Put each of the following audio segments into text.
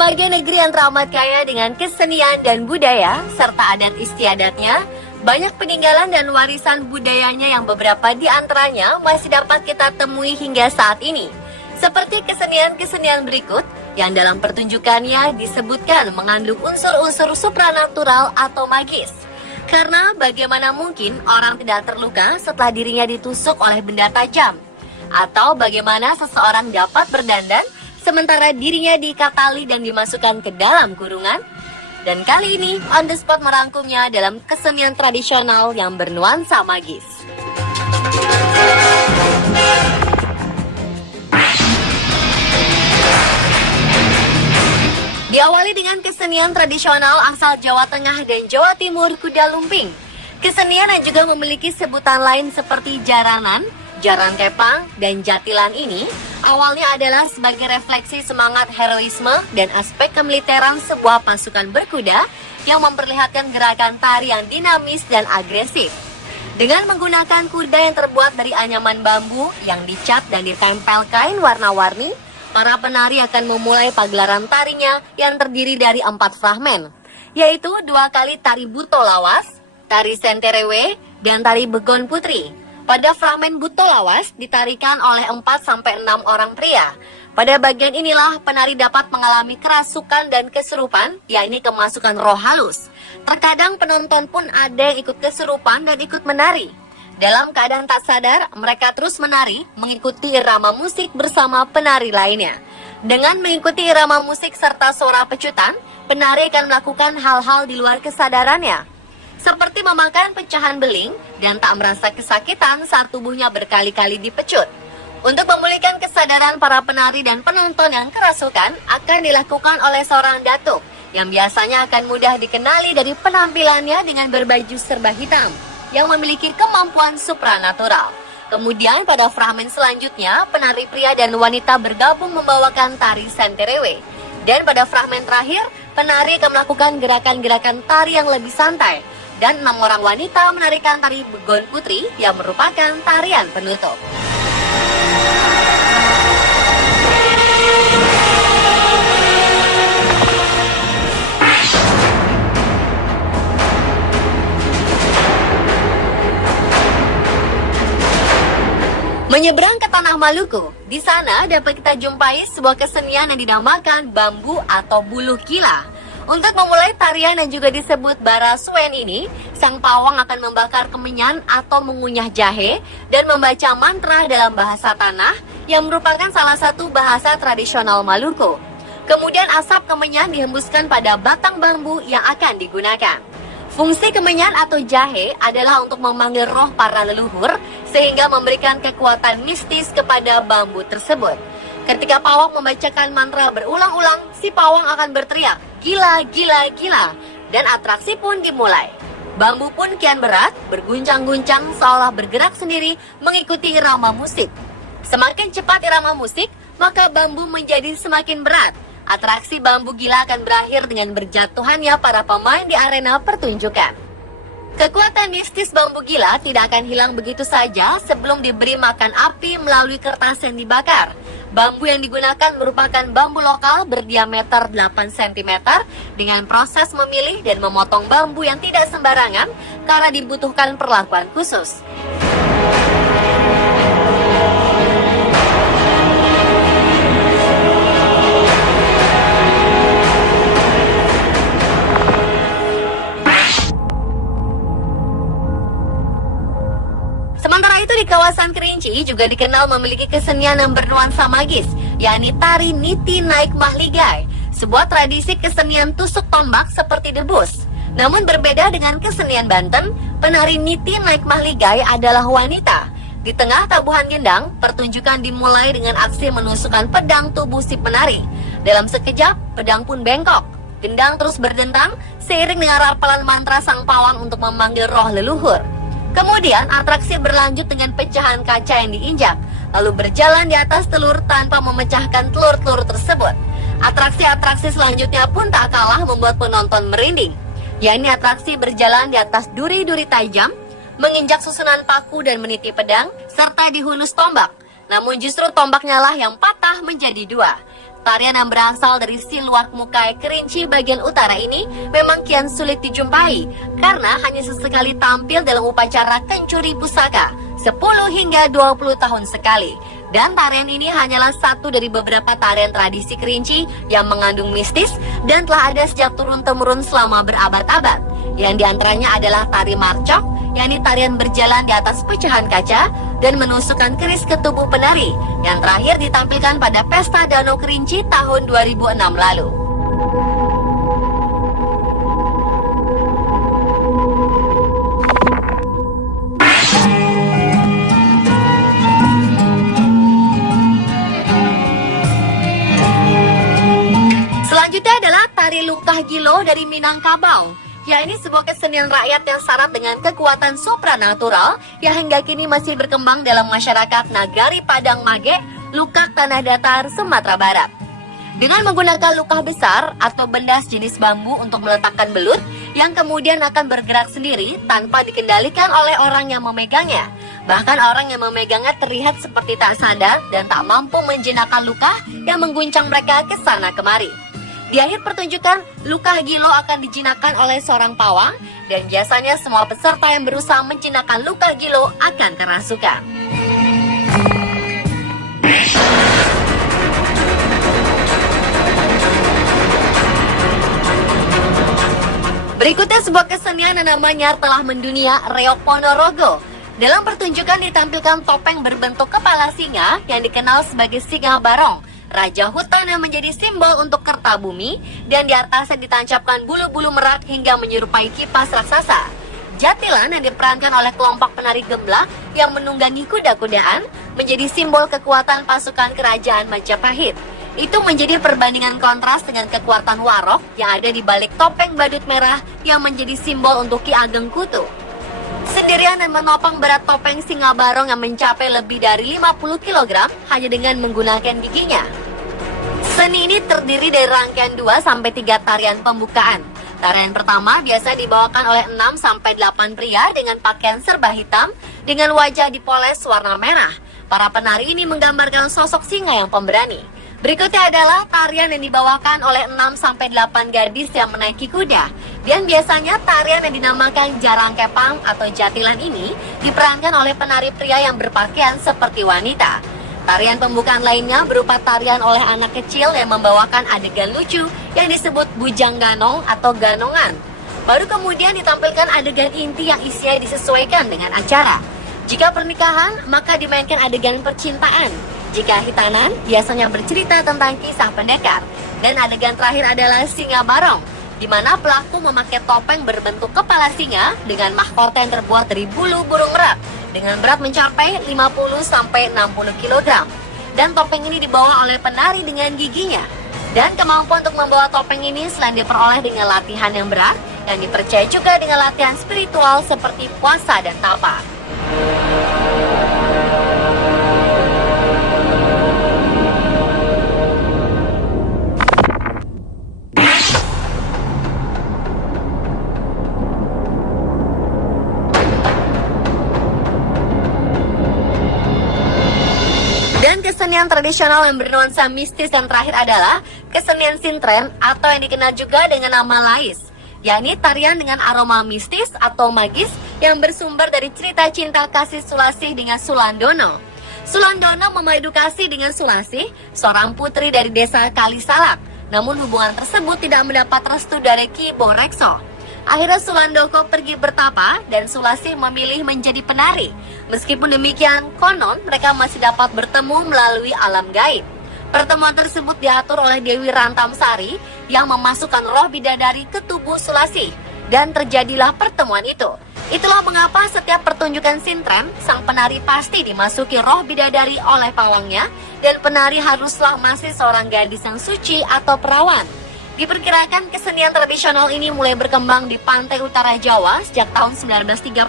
Sebagai negeri yang teramat kaya dengan kesenian dan budaya, serta adat istiadatnya, banyak peninggalan dan warisan budayanya yang beberapa di antaranya masih dapat kita temui hingga saat ini. Seperti kesenian-kesenian berikut, yang dalam pertunjukannya disebutkan mengandung unsur-unsur supranatural atau magis. Karena bagaimana mungkin orang tidak terluka setelah dirinya ditusuk oleh benda tajam? Atau bagaimana seseorang dapat berdandan sementara dirinya diikat tali dan dimasukkan ke dalam kurungan? Dan kali ini On The Spot merangkumnya dalam kesenian tradisional yang bernuansa magis. Diawali dengan kesenian tradisional asal Jawa Tengah dan Jawa Timur, kuda lumping. Kesenian yang juga memiliki sebutan lain seperti jaranan, jaran kepang, dan jatilan ini awalnya adalah sebagai refleksi semangat heroisme dan aspek kemiliteran sebuah pasukan berkuda yang memperlihatkan gerakan tari yang dinamis dan agresif. Dengan menggunakan kuda yang terbuat dari anyaman bambu yang dicat dan ditempel kain warna-warni, para penari akan memulai pagelaran tarinya yang terdiri dari 4 fragmen, yaitu 2 kali tari buto lawas, tari senterewe, dan tari begon putri. Pada fragmen buto lawas ditarikan oleh 4-6 orang pria. Pada bagian inilah penari dapat mengalami kerasukan dan kesurupan, yakni kemasukan roh halus. Terkadang penonton pun ada yang ikut kesurupan dan ikut menari. Dalam keadaan tak sadar, mereka terus menari, mengikuti irama musik bersama penari lainnya. Dengan mengikuti irama musik serta suara pecutan, penari akan melakukan hal-hal di luar kesadarannya, seperti memakan pecahan beling dan tak merasa kesakitan saat tubuhnya berkali-kali dipecut. Untuk memulihkan kesadaran para penari dan penonton yang kerasukan akan dilakukan oleh seorang datuk yang biasanya akan mudah dikenali dari penampilannya dengan berbaju serba hitam yang memiliki kemampuan supranatural. Kemudian pada fragmen selanjutnya, penari pria dan wanita bergabung membawakan tari senterewe. Dan pada fragmen terakhir, penari akan melakukan gerakan-gerakan tari yang lebih santai. Dan 6 orang wanita menarikan tari begon putri yang merupakan tarian penutup. Menyeberang ke tanah Maluku, di sana dapat kita jumpai sebuah kesenian yang dinamakan bambu atau buluh gila. Untuk memulai tarian yang juga disebut barasuen ini, sang pawang akan membakar kemenyan atau mengunyah jahe dan membaca mantra dalam bahasa tanah yang merupakan salah satu bahasa tradisional Maluku. Kemudian asap kemenyan dihembuskan pada batang bambu yang akan digunakan. Fungsi kemenyan atau jahe adalah untuk memanggil roh para leluhur sehingga memberikan kekuatan mistis kepada bambu tersebut. Ketika pawang membacakan mantra berulang-ulang, si pawang akan berteriak, "Gila, gila, gila!" Dan atraksi pun dimulai. Bambu pun kian berat, berguncang-guncang seolah bergerak sendiri mengikuti irama musik. Semakin cepat irama musik, maka bambu menjadi semakin berat. Atraksi bambu gila akan berakhir dengan berjatuhannya para pemain di arena pertunjukan. Kekuatan mistis bambu gila tidak akan hilang begitu saja sebelum diberi makan api melalui kertas yang dibakar. Bambu yang digunakan merupakan bambu lokal berdiameter 8 cm dengan proses memilih dan memotong bambu yang tidak sembarangan karena dibutuhkan perlakuan khusus. Sementara itu di kawasan Kerinci juga dikenal memiliki kesenian yang bernuansa magis, yakni tari Niti Naik Mahligai, sebuah tradisi kesenian tusuk tombak seperti debus. Namun berbeda dengan kesenian Banten, penari Niti Naik Mahligai adalah wanita. Di tengah tabuhan gendang, pertunjukan dimulai dengan aksi menusukkan pedang tubuh si penari. Dalam sekejap, pedang pun bengkok. Gendang terus berdentang seiring dengan rapalan mantra sang pawang untuk memanggil roh leluhur. Kemudian atraksi berlanjut dengan pecahan kaca yang diinjak, lalu berjalan di atas telur tanpa memecahkan telur-telur tersebut. Atraksi-atraksi selanjutnya pun tak kalah membuat penonton merinding, yakni atraksi berjalan di atas duri-duri tajam, menginjak susunan paku dan meniti pedang, serta dihunus tombak. Namun justru tombaknya lah yang patah menjadi 2. Tarian yang berasal dari Siluak Mukai Kerinci bagian utara ini memang kian sulit dijumpai karena hanya sesekali tampil dalam upacara kencuri pusaka 10 hingga 20 tahun sekali. Dan tarian ini hanyalah satu dari beberapa tarian tradisi Kerinci yang mengandung mistis dan telah ada sejak turun-temurun selama berabad-abad. Yang diantaranya adalah tari marcok, yakni tarian berjalan di atas pecahan kaca dan menusukkan keris ke tubuh penari, yang terakhir ditampilkan pada Pesta Danau Kerinci tahun 2006 lalu. Selanjutnya adalah tari Lungkah Gilo dari Minangkabau. Ya, ini sebuah kesenian rakyat yang syarat dengan kekuatan supranatural yang hingga kini masih berkembang dalam masyarakat Nagari Padang Mage, Lukak Tanah Datar, Sumatera Barat. Dengan menggunakan lukah besar atau benda sejenis bambu untuk meletakkan belut yang kemudian akan bergerak sendiri tanpa dikendalikan oleh orang yang memegangnya. Bahkan orang yang memegangnya terlihat seperti tak sadar dan tak mampu menjinakkan lukah yang mengguncang mereka ke sana kemari. Di akhir pertunjukan, Lukah Gilo akan dijinakkan oleh seorang pawang dan biasanya semua peserta yang berusaha menjinakkan Lukah Gilo akan kerasukan. Berikutnya sebuah kesenian yang namanya telah mendunia, Reok Ponorogo. Dalam pertunjukan ditampilkan topeng berbentuk kepala singa yang dikenal sebagai singa barong, raja hutan yang menjadi simbol untuk Kertabumi, dan di atasnya ditancapkan bulu-bulu merak hingga menyerupai kipas raksasa. Jatilan yang diperankan oleh kelompok penari gemblak yang menunggangi kuda-kudaan menjadi simbol kekuatan pasukan kerajaan Majapahit. Itu menjadi perbandingan kontras dengan kekuatan Warok yang ada di balik topeng badut merah yang menjadi simbol untuk Ki Ageng Kutu. Sendirian dan menopang berat topeng singa barong yang mencapai lebih dari 50 kg hanya dengan menggunakan giginya. Seni ini terdiri dari rangkaian 2-3 tarian pembukaan. Tarian pertama biasa dibawakan oleh 6-8 pria dengan pakaian serba hitam dengan wajah dipoles warna merah. Para penari ini menggambarkan sosok singa yang pemberani. Berikutnya adalah tarian yang dibawakan oleh 6-8 gadis yang menaiki kuda. Dan biasanya tarian yang dinamakan Jarang Kepang atau Jatilan ini diperankan oleh penari pria yang berpakaian seperti wanita. Tarian pembukaan lainnya berupa tarian oleh anak kecil yang membawakan adegan lucu yang disebut bujang ganong atau ganongan. Baru kemudian ditampilkan adegan inti yang isinya disesuaikan dengan acara. Jika pernikahan, maka dimainkan adegan percintaan. Jika hitanan, biasanya bercerita tentang kisah pendekar. Dan adegan terakhir adalah singa barong, di mana pelaku memakai topeng berbentuk kepala singa dengan mahkota yang terbuat dari bulu burung merak dengan berat mencapai 50-60 kg. Dan topeng ini dibawa oleh penari dengan giginya. Dan kemampuan untuk membawa topeng ini selain diperoleh dengan latihan yang berat, dan dipercaya juga dengan latihan spiritual seperti puasa dan tapa. Dan kesenian tradisional yang bernuansa mistis yang terakhir adalah kesenian sintren atau yang dikenal juga dengan nama lais, yakni tarian dengan aroma mistis atau magis yang bersumber dari cerita cinta kasih Sulasih dengan Sulandono. Sulandono memadu kasih dengan Sulasih, seorang putri dari desa Kalisalak. Namun hubungan tersebut tidak mendapat restu dari Ki Borekso. Akhirnya Sulandoko pergi bertapa dan Sulasih memilih menjadi penari. Meskipun demikian, konon mereka masih dapat bertemu melalui alam gaib. Pertemuan tersebut diatur oleh Dewi Rantamsari yang memasukkan roh bidadari ke tubuh Sulasih. Dan terjadilah pertemuan itu. Itulah mengapa setiap pertunjukan sintren, sang penari pasti dimasuki roh bidadari oleh pawangnya, dan penari haruslah masih seorang gadis yang suci atau perawan. Diperkirakan kesenian tradisional ini mulai berkembang di pantai utara Jawa sejak tahun 1930.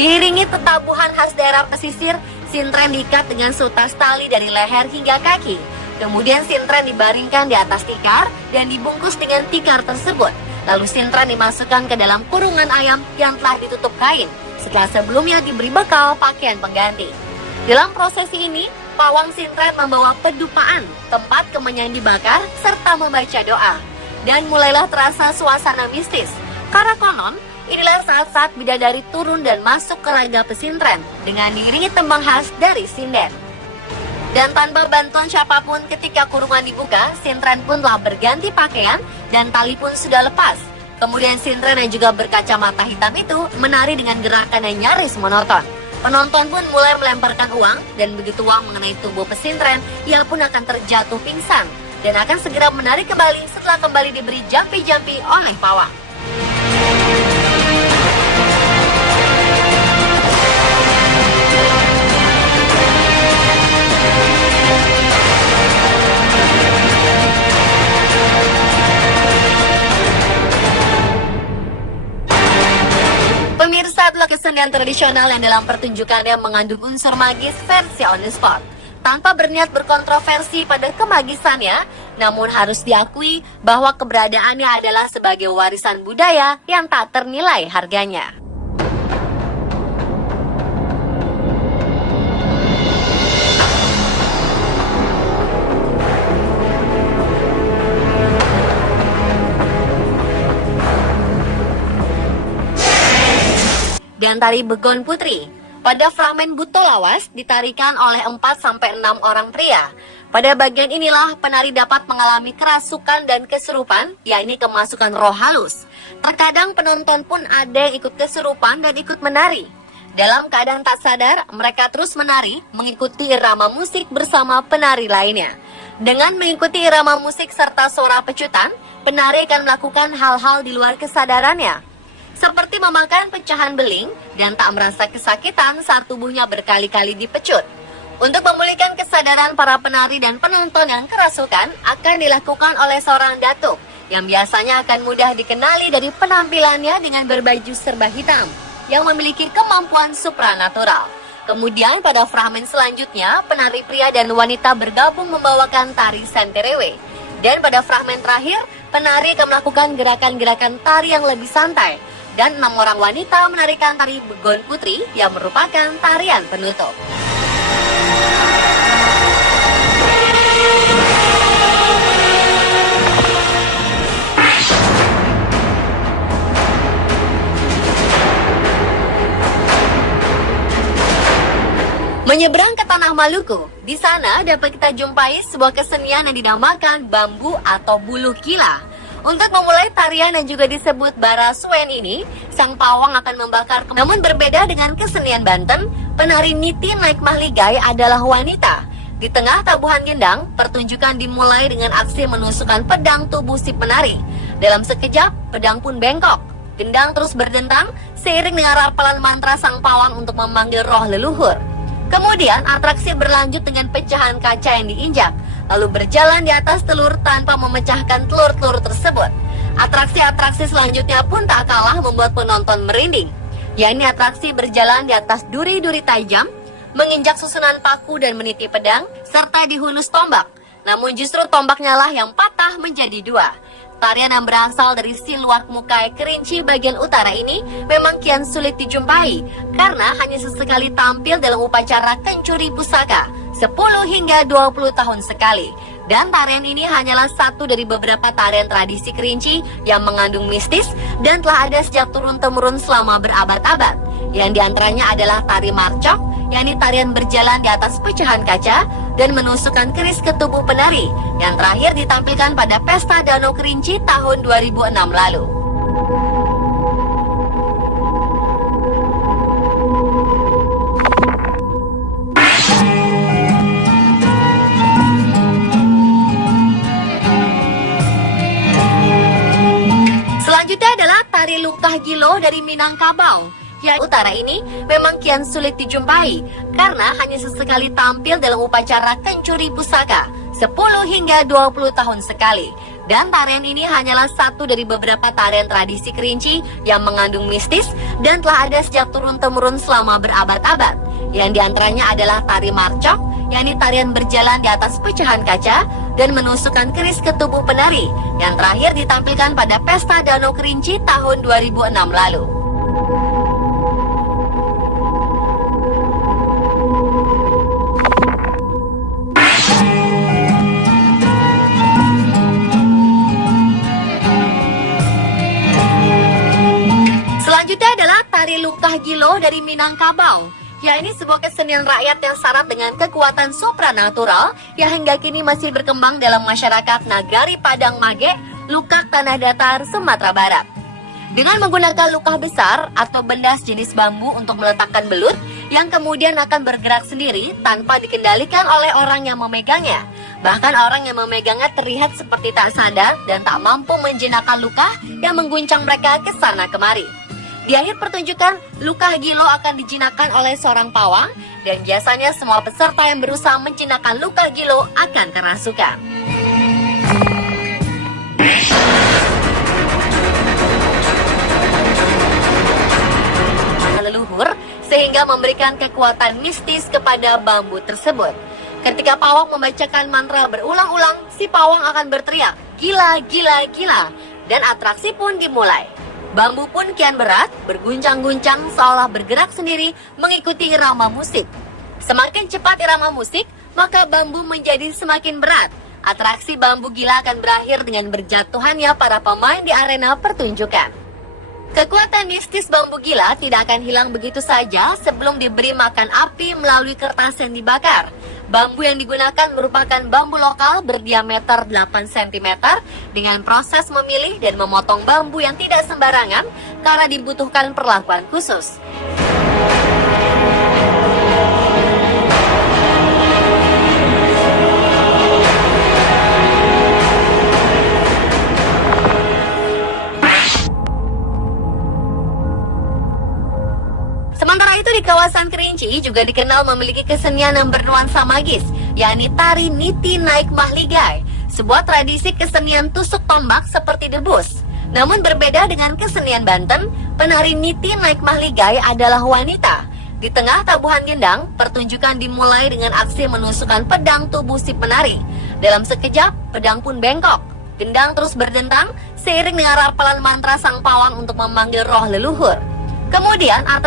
Diiringi tetabuhan khas daerah pesisir, sintren diikat dengan sutas tali dari leher hingga kaki. Kemudian sintren dibaringkan di atas tikar dan dibungkus dengan tikar tersebut. Lalu sintren dimasukkan ke dalam kurungan ayam yang telah ditutup kain, setelah sebelumnya diberi bekal pakaian pengganti. Dalam prosesi ini, pawang sintren membawa pedupaan, tempat kemenyan dibakar, serta membaca doa. Dan mulailah terasa suasana mistis. Karena konon, inilah saat-saat bidadari turun dan masuk ke raga pesintren dengan diiringi tembang khas dari sinden. Dan tanpa bantuan siapapun ketika kurungan dibuka, sintren pun telah berganti pakaian dan tali pun sudah lepas. Kemudian sintren yang juga berkacamata hitam itu menari dengan gerakan yang nyaris monoton. Penonton pun mulai melemparkan uang dan begitu uang mengenai tubuh pesintren, ia pun akan terjatuh pingsan dan akan segera menari kembali setelah kembali diberi jampi-jampi oleh pawang. Pemirsa, adalah kesenian tradisional yang dalam pertunjukannya mengandung unsur magis versi on the spot. Tanpa berniat berkontroversi pada kemagisannya, namun harus diakui bahwa keberadaannya adalah sebagai warisan budaya yang tak ternilai harganya. Dan tari Begon Putri. Pada fragmen Buto Lawas ditarikan oleh 4-6 orang pria. Pada bagian inilah penari dapat mengalami kerasukan dan kesurupan, yakni kemasukan roh halus. Terkadang penonton pun ada yang ikut kesurupan dan ikut menari. Dalam keadaan tak sadar, mereka terus menari, mengikuti irama musik bersama penari lainnya. Dengan mengikuti irama musik serta suara pecutan, penari akan melakukan hal-hal di luar kesadarannya, seperti memakan pecahan beling dan tak merasa kesakitan saat tubuhnya berkali-kali dipecut. Untuk memulihkan kesadaran para penari dan penonton yang kerasukan akan dilakukan oleh seorang datuk yang biasanya akan mudah dikenali dari penampilannya dengan berbaju serba hitam yang memiliki kemampuan supranatural. Kemudian pada fragmen selanjutnya, penari pria dan wanita bergabung membawakan tari Santerewe. Dan pada fragmen terakhir, penari akan melakukan gerakan-gerakan tari yang lebih santai. Dan 6 orang wanita menarikan tari Begon Putri yang merupakan tarian penutup. Menyeberang ke tanah Maluku, di sana dapat kita jumpai sebuah kesenian yang dinamakan bambu atau buluh gila. Untuk memulai tarian yang juga disebut Barasuen ini, sang pawang akan membakar. Namun berbeda dengan kesenian Banten, penari Niti naik mahligai adalah wanita. Di tengah tabuhan gendang, pertunjukan dimulai dengan aksi menusukkan pedang tubuh si penari. Dalam sekejap, pedang pun bengkok. Gendang terus berdentang, seiring dengan rapalan mantra sang pawang untuk memanggil roh leluhur. Kemudian atraksi berlanjut dengan pecahan kaca yang diinjak, lalu berjalan di atas telur tanpa memecahkan telur-telur tersebut. Atraksi-atraksi selanjutnya pun tak kalah membuat penonton merinding, yakni atraksi berjalan di atas duri-duri tajam, menginjak susunan paku dan meniti pedang, serta dihunus tombak. Namun justru tombaknya lah yang patah menjadi 2. Tarian yang berasal dari Siluak Mukai Kerinci bagian utara ini memang kian sulit dijumpai karena hanya sesekali tampil dalam upacara kencuri pusaka 10 hingga 20 tahun sekali. Dan tarian ini hanyalah satu dari beberapa tarian tradisi Kerinci yang mengandung mistis dan telah ada sejak turun-temurun selama berabad-abad. Yang diantaranya adalah tari marcok, yakni tarian berjalan di atas pecahan kaca dan menusukkan keris ke tubuh penari, yang terakhir ditampilkan pada Pesta Danau Kerinci tahun 2006 lalu. Selanjutnya adalah tari Lungkah Gilo dari Minangkabau. Yang utara ini memang kian sulit dijumpai karena hanya sesekali tampil dalam upacara kencuri pusaka 10 hingga 20 tahun sekali. Dan tarian ini hanyalah satu dari beberapa tarian tradisi Kerinci yang mengandung mistis dan telah ada sejak turun-temurun selama berabad-abad. Yang diantaranya adalah tari marcok, yakni tarian berjalan di atas pecahan kaca dan menusukkan keris ke tubuh penari, yang terakhir ditampilkan pada Pesta Danau Kerinci tahun 2006 lalu. Lukah Gilo dari Minangkabau. Ya, ini sebuah kesenian rakyat yang syarat dengan kekuatan supranatural yang hingga kini masih berkembang dalam masyarakat Nagari Padang Mage, Lukak Tanah Datar, Sumatera Barat. Dengan menggunakan lukah besar atau benda sejenis bambu untuk meletakkan belut yang kemudian akan bergerak sendiri tanpa dikendalikan oleh orang yang memegangnya. Bahkan orang yang memegangnya terlihat seperti tak sadar dan tak mampu menjinakkan lukah yang mengguncang mereka ke sana kemari. Di akhir pertunjukan, Lukah Gilo akan dijinakkan oleh seorang pawang dan biasanya semua peserta yang berusaha menjinakkan Lukah Gilo akan kerasukan. Leluhur sehingga memberikan kekuatan mistis kepada bambu tersebut. Ketika pawang membacakan mantra berulang-ulang, si pawang akan berteriak, "Gila, gila, gila," dan atraksi pun dimulai. Bambu pun kian berat, berguncang-guncang seolah bergerak sendiri mengikuti irama musik. Semakin cepat irama musik, maka bambu menjadi semakin berat. Atraksi bambu gila akan berakhir dengan berjatuhannya para pemain di arena pertunjukan. Kekuatan mistis bambu gila tidak akan hilang begitu saja sebelum diberi makan api melalui kertas yang dibakar. Bambu yang digunakan merupakan bambu lokal berdiameter 8 cm dengan proses memilih dan memotong bambu yang tidak sembarangan karena dibutuhkan perlakuan khusus. Sementara itu di kawasan Kerinci juga dikenal memiliki kesenian yang bernuansa magis, yakni tari Niti Naik Mahligai, sebuah tradisi kesenian tusuk tombak seperti debus. Namun berbeda dengan kesenian Banten, penari Niti Naik Mahligai adalah wanita. Di tengah tabuhan gendang, pertunjukan dimulai dengan aksi menusukkan pedang tubuh si penari. Dalam sekejap, pedang pun bengkok. Gendang terus berdentang seiring dengan rapalan mantra sang pawang untuk memanggil roh leluhur. Kemudian atraksi